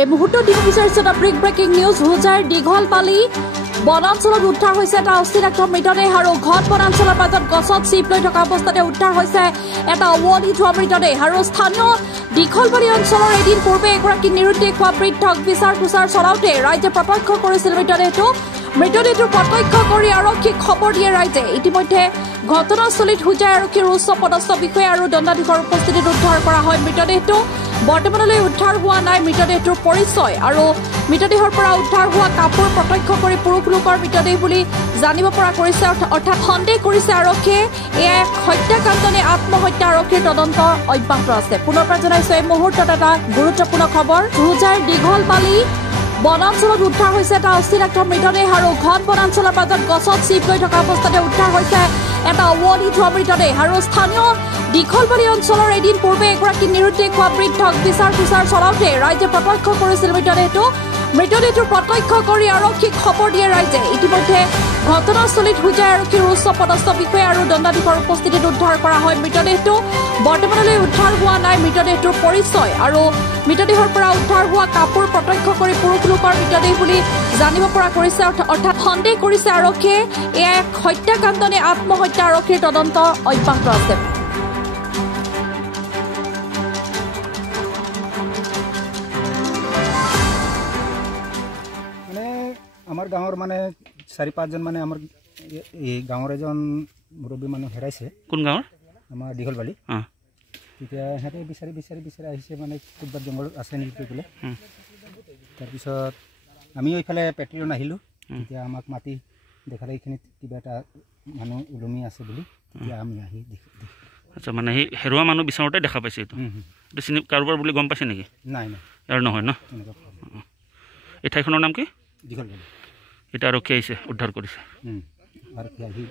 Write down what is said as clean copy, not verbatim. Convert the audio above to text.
এই মুহূৰ্তত দিব বিচাৰিছো এটা ব্ৰেকিং নিউজ হুজাৰ দীঘলপালি বনাঞ্চলত উদ্ধাৰ হৈছে এটা অস্থিৰক্ত মৃতদেহ আৰু ঘট বনাঞ্চলৰ মাজত গছত চিপ লৈ থকা অৱস্থাতে উদ্ধাৰ হৈছে এটা অৱধি থোৱা মৃতদেহ আৰু স্থানীয় দীঘলপালি অঞ্চলৰ এদিন পূৰ্বে এগৰাকী নিৰুদ্দেশ হোৱা বৃদ্ধক বিচাৰ খোচাৰ চলাওঁতে ৰাইজে প্ৰত্যক্ষ কৰিছিল মৃতদেহটো প্ৰত্যক্ষ কৰি আৰক্ষীক খবৰ দিয়ে ৰাইজে। ইতিমধ্যে ঘটনাস্থলীত হুজাই আৰক্ষীৰ উচ্চ পদস্থ বিষয়া আৰু দণ্ডাধীশৰ উপস্থিতিত উদ্ধাৰ কৰা হয় মৃতদেহটো। বৰ্তমানলৈ উদ্ধাৰ হোৱা নাই মৃতদেহটোৰ পৰিচয় আৰু মৃতদেহৰ পৰা উদ্ধাৰ হোৱা কাপোৰ প্ৰত্যক্ষ কৰি পুৰুষ লোকৰ মৃতদেহ বুলি জানিব পৰা কৰিছে, অৰ্থাৎ সন্দেহ কৰিছে আৰক্ষীয়ে এয়া এক হত্যাকাণ্ড নে আত্মহত্যা। আৰক্ষীৰ তদন্ত অব্যাহত আছে। পুনৰ পৰা জনাইছো এই মুহূৰ্তত এটা গুৰুত্বপূৰ্ণ খবৰ হুজাৰ দীঘলপালি বনাঞ্চলত উদ্ধাৰ হৈছে এটা অস্থিৰক্ত মৃতদেহ আৰু ঘন বনাঞ্চলৰ মাজত গছত চিপ লৈ থকা অৱস্থাতে উদ্ধাৰ হৈছে এটা অৱধি থোৱা মৃতদেহ আৰু স্থানীয় দীঘলপালি অঞ্চলৰ এদিন পূৰ্বে এগৰাকী নিৰুদ্দেশ হোৱা বৃদ্ধক বিচাৰ খোচাৰ চলাওঁতে ৰাইজে প্ৰত্যক্ষ কৰিছিল মৃতদেহটো প্ৰত্যক্ষ কৰি আৰক্ষীক খবৰ দিয়ে ৰাইজে। ইতিমধ্যে ঘটনাস্থলীত হুজাই আৰক্ষীৰ উচ্চ পদস্থ বিষয়া আৰু দণ্ডাধীশৰ উপস্থিতিত উদ্ধাৰ কৰা হয় মৃতদেহটো। বৰ্তমানলৈ উদ্ধাৰ হোৱা নাই মৃতদেহটোৰ পৰিচয় আৰু মৃতদেহৰ পৰা উদ্ধাৰ হোৱা কাপোৰ প্ৰত্যক্ষ কৰি পুৰুষ লোকৰ মৃতদেহ বুলি জানিব পৰা কৰিছে, অৰ্থাৎ সন্দেহ কৰিছে আৰক্ষীয়ে এয়া এক হত্যাকাণ্ড নে আত্মহত্যা। আৰক্ষীৰ তদন্ত অব্যাহত আছে। আমাৰ গাঁৱৰ মানে 4-5 জন মানে আমাৰ এই গাঁৱৰ এজন মুৰব্বী মানুহ হেৰাইছে। কোন গাঁৱৰ? আমাৰ দীঘলপালি। তেতিয়া সিহঁতে বিচাৰি আহিছে মানে ক'ৰবাত জংঘল আছে নেকি বোলে। তাৰপিছত আমিও এইফালে পেট্ৰলিয়ন আহিলোঁ। তেতিয়া আমাক মাতি দেখালে এইখিনিত কিবা এটা মানুহ ওলমি আছে বুলি। তেতিয়া আমি আহি আচ্ছা, মানে সেই হেৰুৱা মানুহ বিচাৰোঁতে দেখা পাইছে এইটো চিনি কাৰোবাৰ বুলি গম পাইছে নেকি? নাই ইয়াৰ নহয় ন? এই ঠাইখনৰ নাম কি? দীঘলপালি। এটা আৰক্ষী আহিছে উদ্ধাৰ কৰিছে। আৰক্ষী আহি